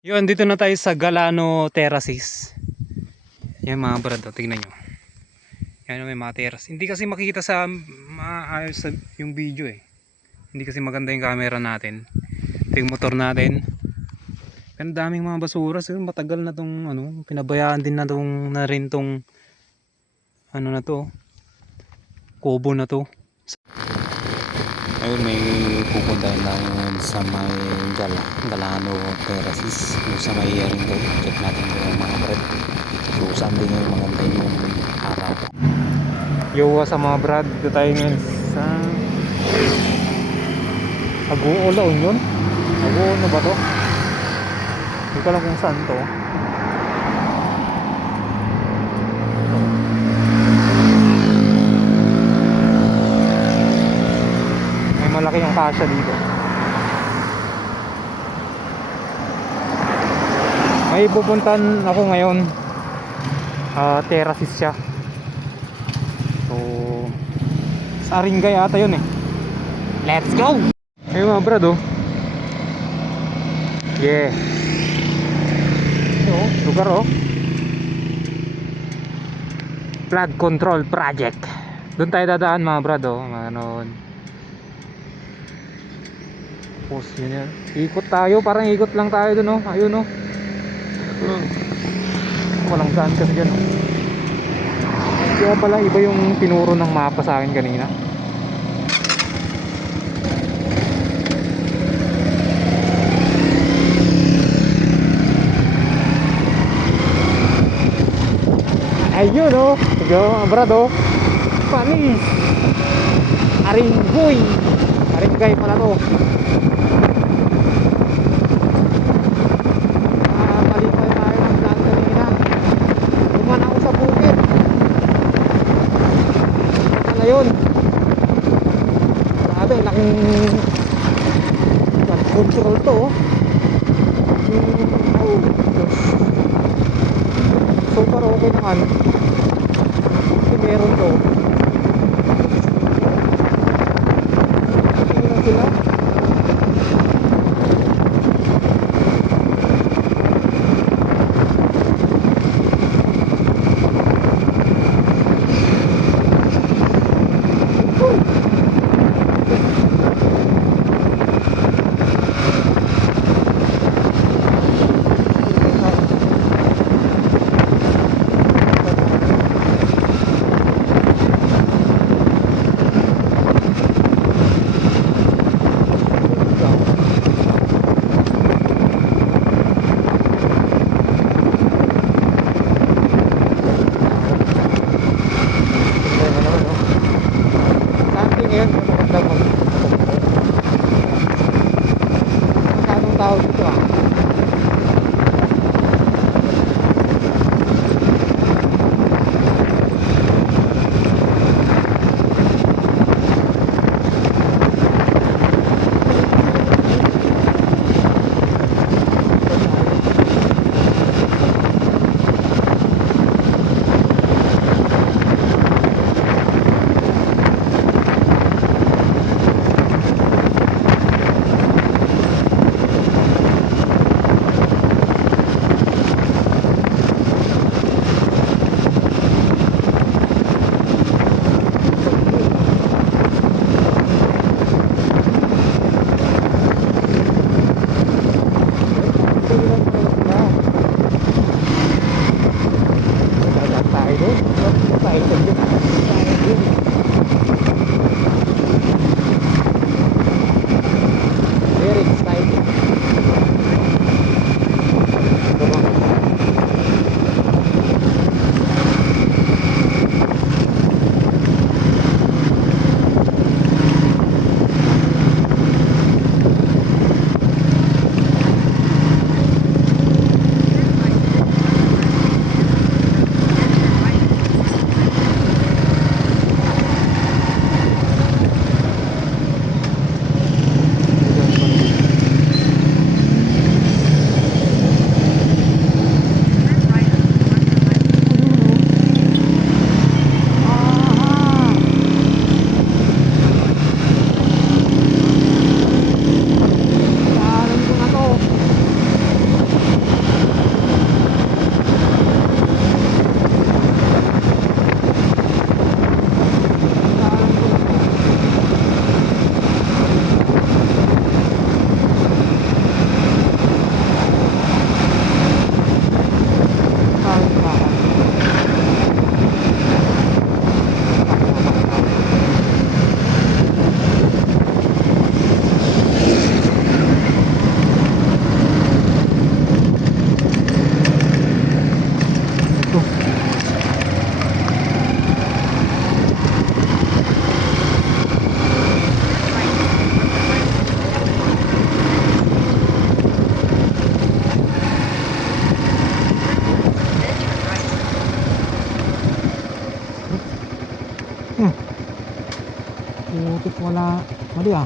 Yun, dito na tayo sa Galano Terraces. Yan mga brad, oh, tingnan nyo. Yan may mga terrace. Hindi kasi makikita sa maayos sa yung video eh. Hindi kasi maganda yung camera natin. Ito yung motor natin. Pero daming mga basura. So, matagal na tong ano, pinabayaan din na tong na rin tong ano na to. Kubo na to. Ayun, may pupuntahin lang sa may Galano Terraces. Yung sa may ring to. Check natin yung mga brad. So, saan din yung maganda yung araw. Yo, sa mga brad, dito tayo ngayon sa Aguola Union. Aguola ba to? Hindi ko alam kung saan to. May malaki yung kasya dito. May pupuntan ako ngayon. Terraces siya. So, sa Aringay ata yun eh. Let's go! Ayun mga brad oh. Yeah. Oh, lugar oh. Flood control project. Doon tayo dadaan mga brad oh. Ano. Post yun yan. Ikot tayo, parang ikot lang tayo doon oh. Ayun oh. Walang saan kasi dyan oh. Kaya pala iba yung tinuro ng mapa sa akin kanina. Ayun oh. Ikaw brad oh. Panis. Aringgoy. Aringay pala to. Palipay tayo ng daan kanina. Duman ako sa bukid. Ano yun? Grabe, laking control to oh. Oh, Diyos. So far okay naman. Kasi meron to. Tingnan sila. Bakit wala? Mali ah.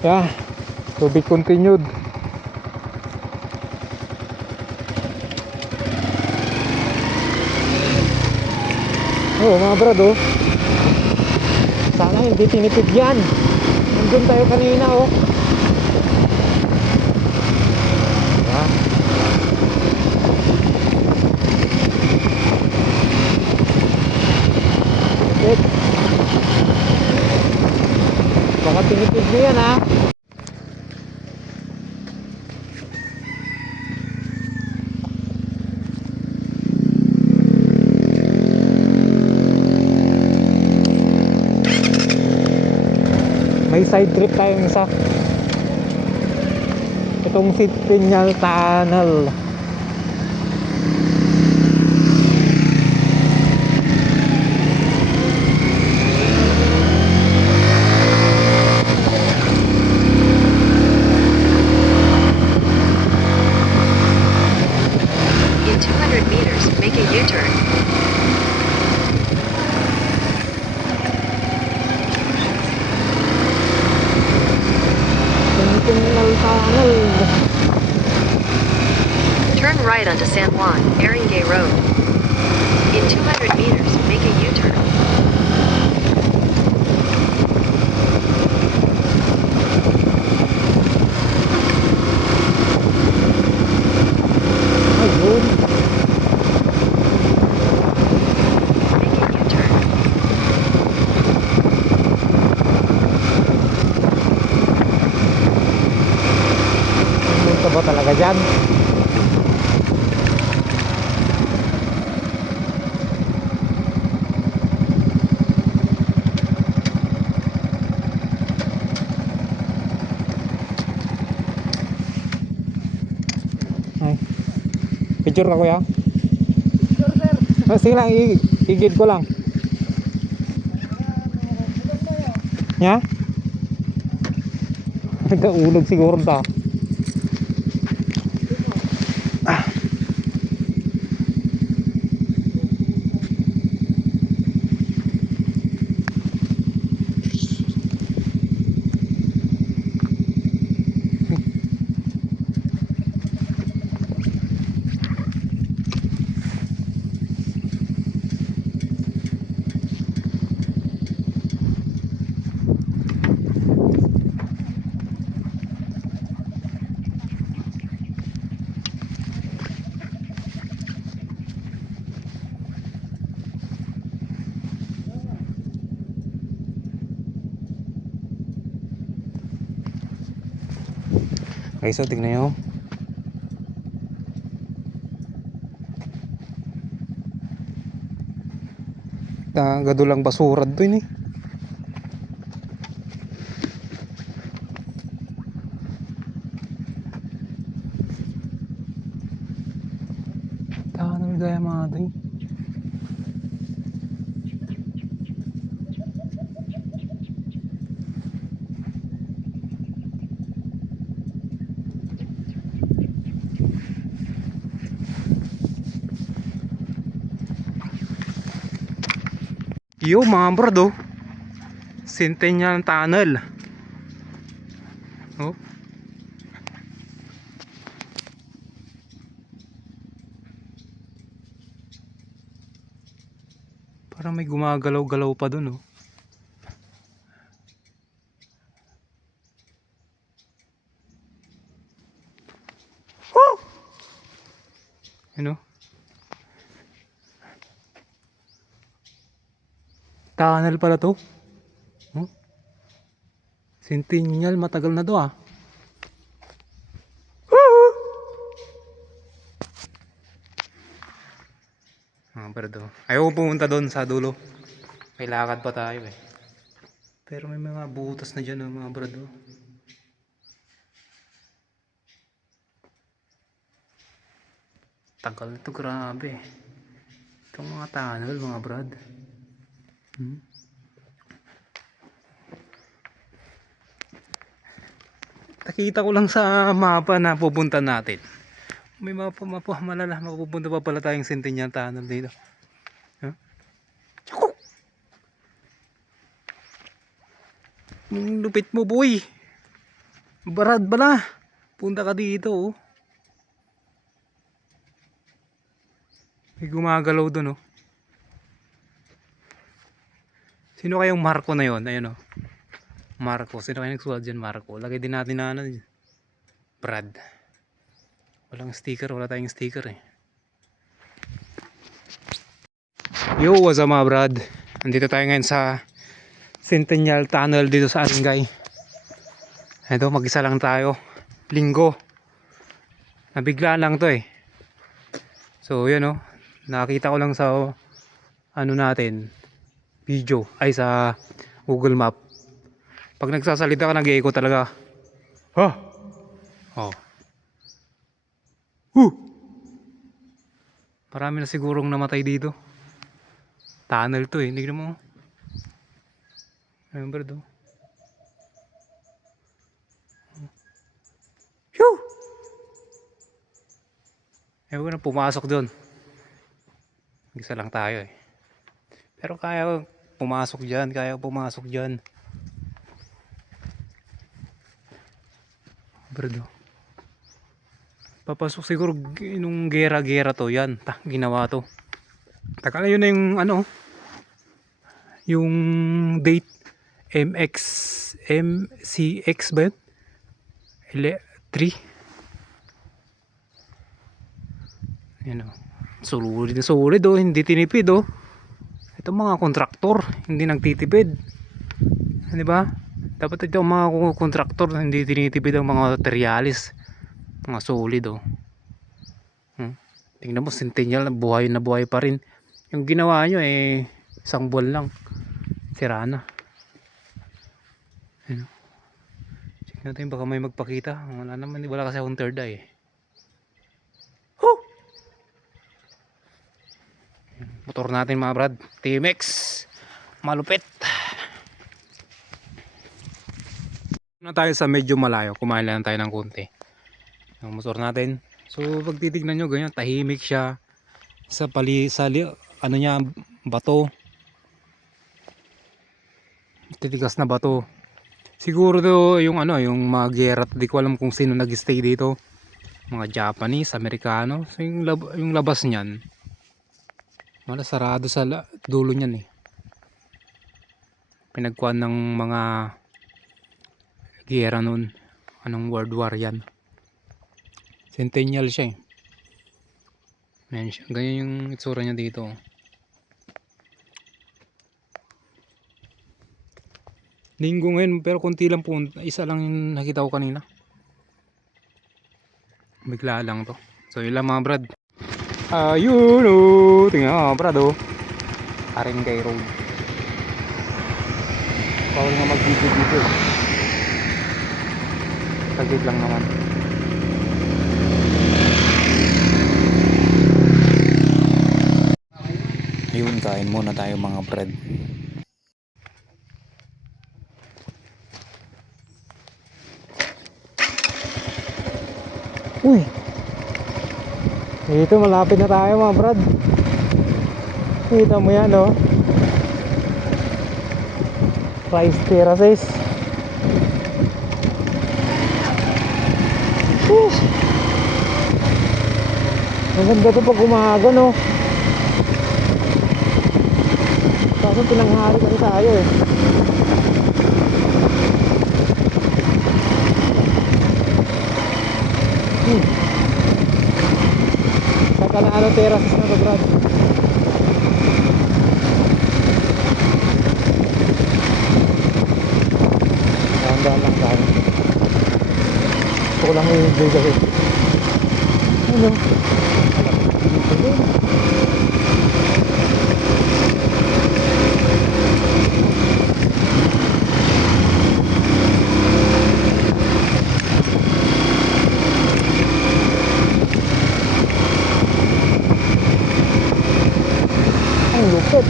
Yeah, to be continued. Oh mga brad, oh. Sana hindi tinipid yan. Nandun tayo kanina, oh. Yeah. Tinipid. Baka tinipid mo yan, ha. May side trip tayong isa. Itong Centennial Tunnel. In 200 meters, make a U-turn. Centennial Tunnel. Turn right onto San Juan, Eringue Road. In 200 meters, make a U-turn. Ayun. Make a U-turn. Punta ba talaga dyan? Picture ka kuya? Sige lang, i-guide ko lang. Ya? Nagkaulog siguro ta. Guys, so tignan nyo. Gadulang basura doon eh. Tanong gaya mga doon. Yo mga brad oh. Centennial Tunnel. Oh. Parang may gumagalaw-galaw pa dun oh. Woo! Ano? Tunnel pala to. Oh. Centennial, matagal na to ah. Mga brado. Ayaw ko pumunta doon sa dulo. May lakad pa tayo eh. Pero may mga butas na dyan mga brado. Tagal na to, grabe. Itong mga tunnel mga brad. Nakita ko lang sa mapa na pupunta natin. May mapa malala. Mapupunta pa pala tayong Centennial Tunnel dito. Huh? Ang lupit mo boy. Barad bala. Punta ka dito oh. May gumagalaw dun oh. Sino kayong Marco na yon? Ayun oh. Marco. Sino kayong nagsulat dyan Marco? Lagay din natin na ano. Brad. Walang sticker. Wala tayong sticker eh. Yo, what's up mga brad? Andito tayo ngayon sa Centennial Tunnel dito sa Aringay. Ito, mag-isa lang tayo. Linggo. Nabigla lang to eh. So, yun oh. Nakita ko lang sa ano natin video. Ay, sa Google Map. Pag nagsasalita ka, nag-echo talaga. Ha? Oh. Marami na sigurong namatay dito. Tunnel to eh. Hindi mo. Remember do? Phew! Ewan ko na pumasok doon. Isa lang tayo eh. Pero kaya pumasok dyan. Kaya pumasok dyan. Berdo. Papasok siguro nung gera-gera to. Yan. Ginawa to. Takala yun na yung ano. Yung date. MCX ba yun? 3. Yan o. Sulit na sulit o. Hindi tinipid o. Ito mga kontraktor. Hindi nagtitipid. Diba? Dapat ito mga kontraktor. Hindi tinitipid ang mga materialis. Mga solid o. Tingnan mo, Centennial. Buhay na buhay pa rin. Yung ginawa nyo eh. Isang buwan lang. Sira na. Ano? Check natin baka may magpakita. Wala naman. Wala kasi akong third eye eh. Oh! Motor natin mga brad, TMX malupit. Na tayo sa medyo malayo, kumain lang tayo ng konti ng motor natin. So pag titignan nyo ganyan, tahimik siya sa ano niya, bato, titigas na bato. Siguro to yung ano, yung mga gera, di ko alam kung sino nag-stay dito, mga Japanese, Amerikano. So yung labas niyan wala, sarado sa dulo niyan eh, pinagkuhan ng mga gera nun, anong World War yan, Centennial siya eh. Ayan siya, ganyan yung itsura niya dito. Linggo ngayon pero konti lang po, isa lang yung nakita ko kanina, bigla lang to. So yun lang mga brad. Ayun o, tingnan mga brad o, Arengay Road. Bawal nga mag-video dito eh, saglit lang naman. Ayun, kain muna tayo mga brad. Uy, dito malapit na tayo mga brad. Kita mo yan oh, Rice Terraces. Ang ganda to pag umaga no, kaso tinanghali kasi tayo eh. Saka na ano terraces na to brad. Dahan-dahan lang tayo. Gusto ko lang i-enjoy kasi. Ano? Ang lupit.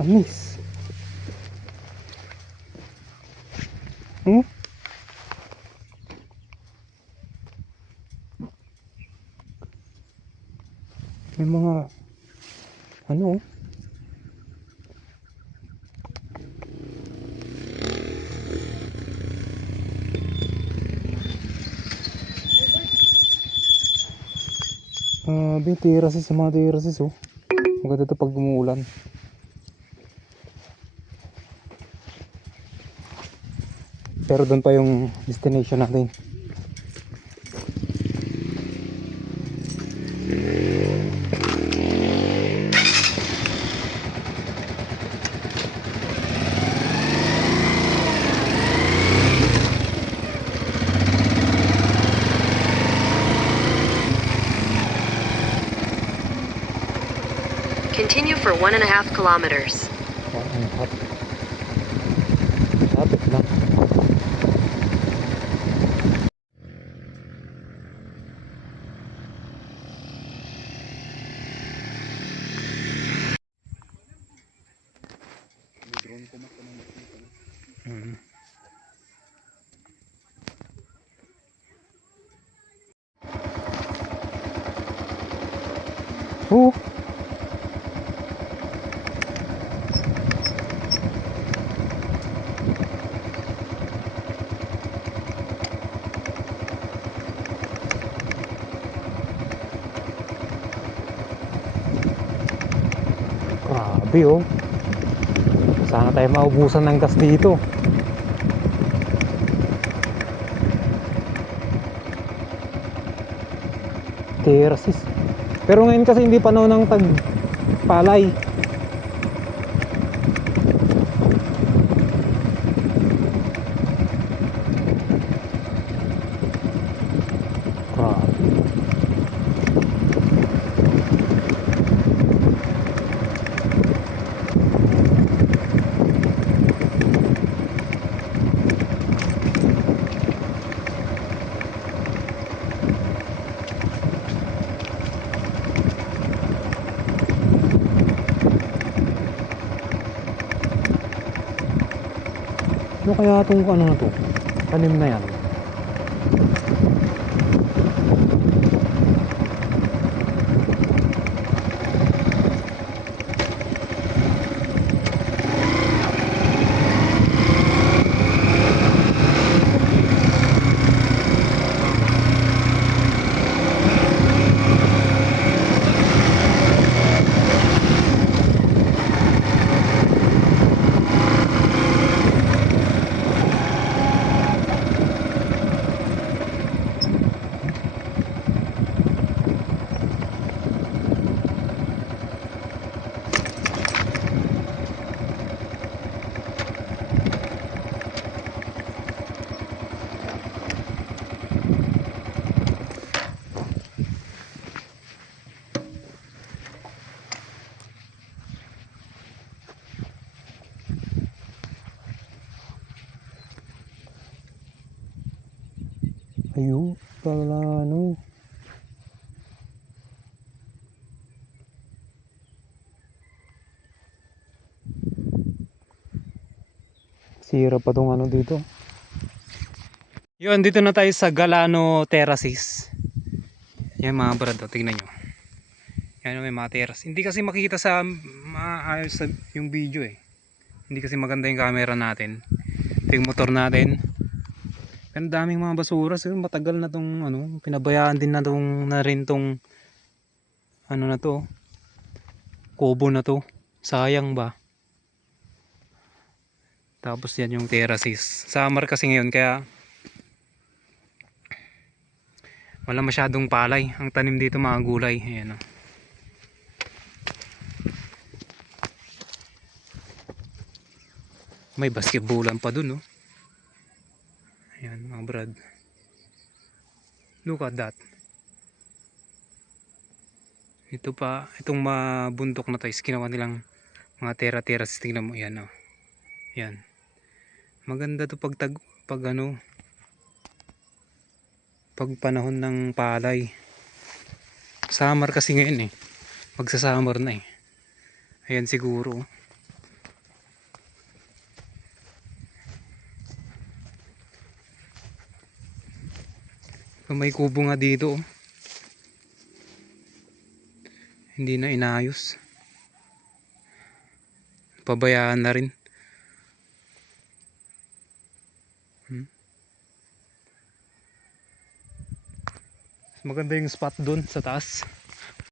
Amis. May mga ano terraces, sa mga terraces oh. Maganda ito pag umuulan. Pero doon pa yung destination natin. Continue for 1.5 kilometers. Lapit lang. Oh. Grabe oh. Sana tayo maubusan ng gas dito. terraces. Pero ngayon kasi hindi panahon ng tagpalay. Grabe. Ano kaya itong ano na to? Tanim na yan. Ayun, pala ano. Sira pa tong ano dito. Yun, dito na tayo sa Galano Terraces. Yan mga brad, tingnan nyo. Yan may mga terrace. Hindi kasi makikita sa maayos sa yung video eh. Hindi kasi maganda yung camera natin. Ito yung motor natin. Ang daming mga basura. So, matagal na tong ano, pinabayaan din na tong na rin tong ano na to. Kubo na to. Sayang ba? Tapos yan yung terraces. Summer kasi ngayon kaya wala masyadong palay. Ang tanim dito mga gulay. Ayan o. May basketballan pa dun, no? Ayan, mga brad. Look at that. Ito pa, itong mabundok na to is ginawa nilang mga tera-teras. Tingnan mo, yan, oh. Yan. Maganda to pag ano, pag panahon ng palay. Summer kasi ngayon eh. Magsa-summer na eh. Ayan siguro. May kubo nga dito oh. Hindi na inayos. Pabayaan na rin. Maganda yung spot doon sa taas.